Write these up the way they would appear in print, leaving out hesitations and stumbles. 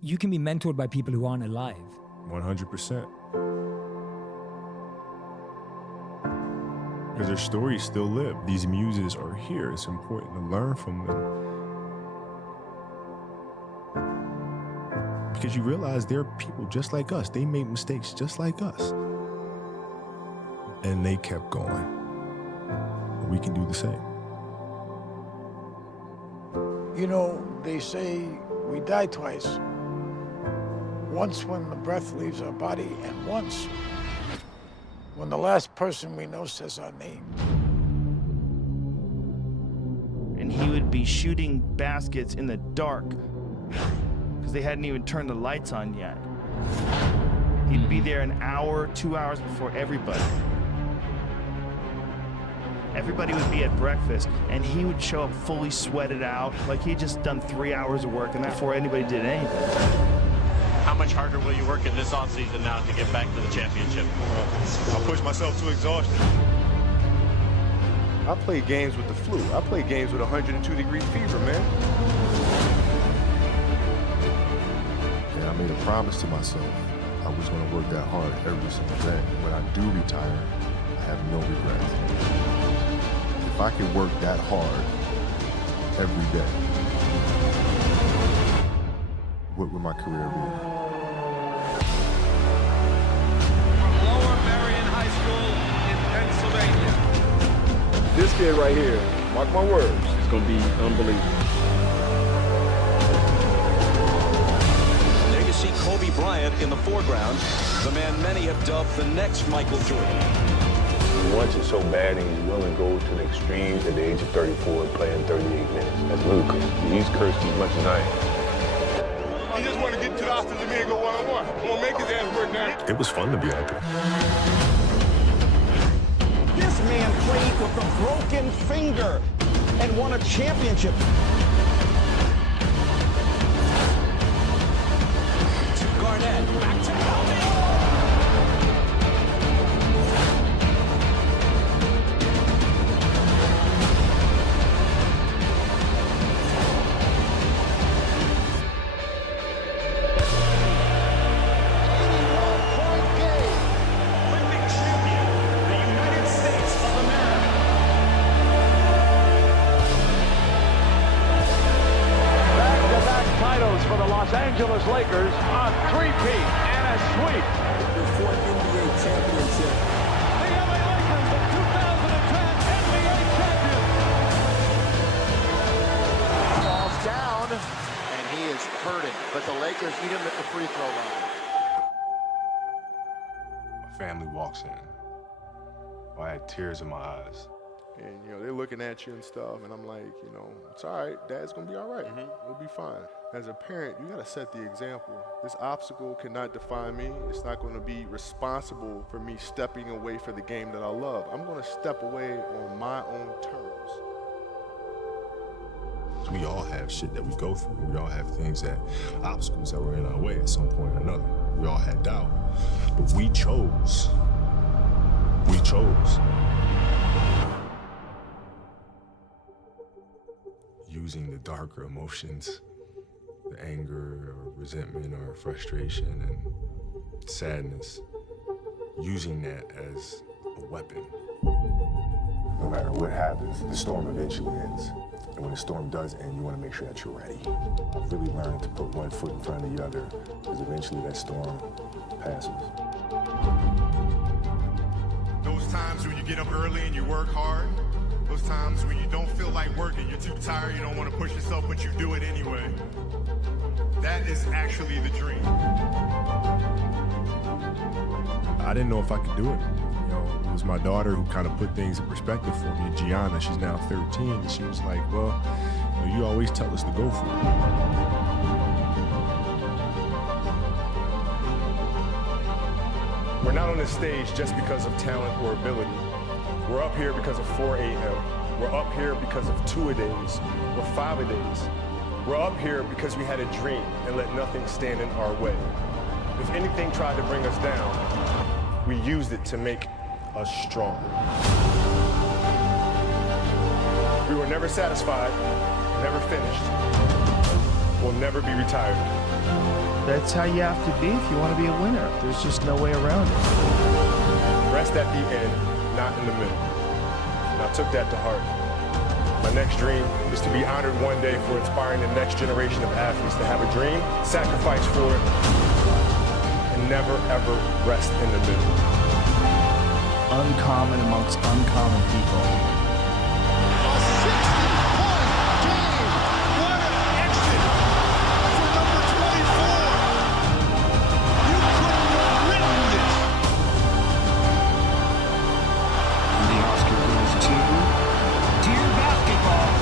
you can be mentored by people who aren't alive. 100%. Because their stories still live. These muses are here. It's important to learn from them. Because you realize they're people just like us. They made mistakes just like us. And they kept going. We can do the same. You know, they say we die twice. Once when the breath leaves our body, and once when the last person we know says our name. And he would be shooting baskets in the dark because they hadn't even turned the lights on yet. He'd be there an hour, 2 hours before everybody. Everybody would be at breakfast, and he would show up fully sweated out, like he'd just done 3 hours of work and before anybody did anything. How much harder will you work in this offseason now to get back to the championship? I'll push myself to exhaustion. I played games with the flu. I played games with 102-degree fever, man. And I made a promise to myself I was going to work that hard every single day. When I do retire, I have no regrets. If I can work that hard every day, what would my career be? This kid right here, mark my words, is going to be unbelievable. There you see Kobe Bryant in the foreground, the man many have dubbed the next Michael Jordan. He wants it so bad and he's willing to go to the extremes at the age of 34 and playing 38 minutes. That's ludicrous. He's cursed as much as I am. He just want to get to the offensive and go one-on-one. I'm going to make his ass work now. It was fun to be out there. This man played with a broken finger and won a championship. To Garnett, back to Kobe. For the Los Angeles Lakers, a three-peat and a sweep. Their fourth NBA championship. The LA Lakers, the 2010 NBA champions. Falls down, and he is hurting. But the Lakers need him at the free throw line. My family walks in. I had tears in my eyes. And, you know, they're looking at you and stuff, and I'm like, you know, it's all right. Dad's going to be all right. We'll be fine. As a parent, you got to set the example. This obstacle cannot define me. It's not going to be responsible for me stepping away for the game that I love. I'm going to step away on my own terms. We all have shit that we go through. We all have things obstacles that were in our way at some point or another. We all had doubt. But we chose. We chose. Using the darker emotions, the anger or resentment or frustration and sadness, using that as a weapon. No matter what happens, the storm eventually ends. And when the storm does end, you want to make sure that you're ready. I've really learned to put one foot in front of the other, because eventually that storm passes. Those times when you get up early and you work hard, those times when you don't feel like working, you're too tired, you don't want to push yourself, but you do it anyway. That is actually the dream. I didn't know if I could do it. You know, it was my daughter who kind of put things in perspective for me. Gianna, she's now 13, and she was like, well, you always tell us to go for it. We're not on this stage just because of talent or ability. We're up here because of 4 a.m. We're up here because of 2-a-days or 5-a-days. We're up here because we had a dream and let nothing stand in our way. If anything tried to bring us down, we used it to make us stronger. We were never satisfied, never finished. We'll never be retired. That's how you have to be if you want to be a winner. There's just no way around it. Rest at the end, not in the middle. And I took that to heart. My next dream is to be honored one day for inspiring the next generation of athletes to have a dream, sacrifice for it, and never, ever rest in the middle. Uncommon amongst uncommon people. A 60-point game. What an exit for number 24. You couldn't have written this. And the Oscar goes to Dear Basketball.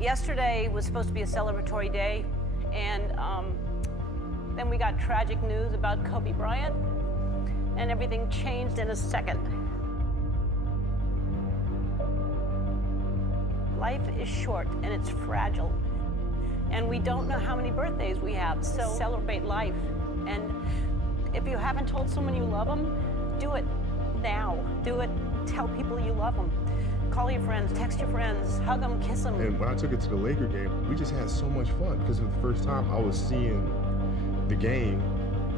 Yesterday was supposed to be a celebratory day, and then we got tragic news about Kobe Bryant, and everything changed in a second. Life is short and it's fragile, and we don't know how many birthdays we have, so celebrate life. And if you haven't told someone you love them, do it now. Do it. Tell people you love them. Call your friends, text your friends, hug them, kiss them. And when I took it to the Laker game, we just had so much fun because for the first time I was seeing the game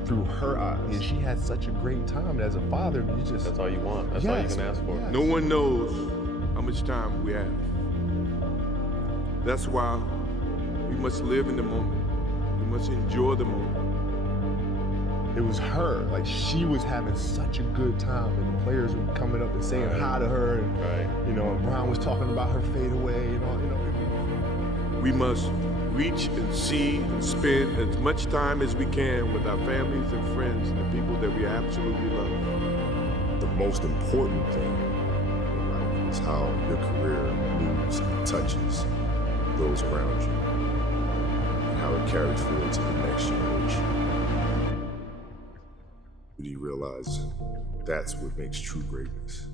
through her eyes. And she had such a great time. And as a father, you just... That's all you want. That's all you can ask for. Yes. No one knows how much time we have. That's why we must live in the moment. We must enjoy the moment. It was her. Like, she was having such a good time, and the players were coming up and saying hi to her, and you know, and Bryant was talking about her fadeaway and all, you know. We must reach and see and spend as much time as we can with our families and friends and the people that we absolutely love. The most important thing in life is how your career moves and touches those around you, and how it carries forward to the next generation. Do you realize that's what makes true greatness?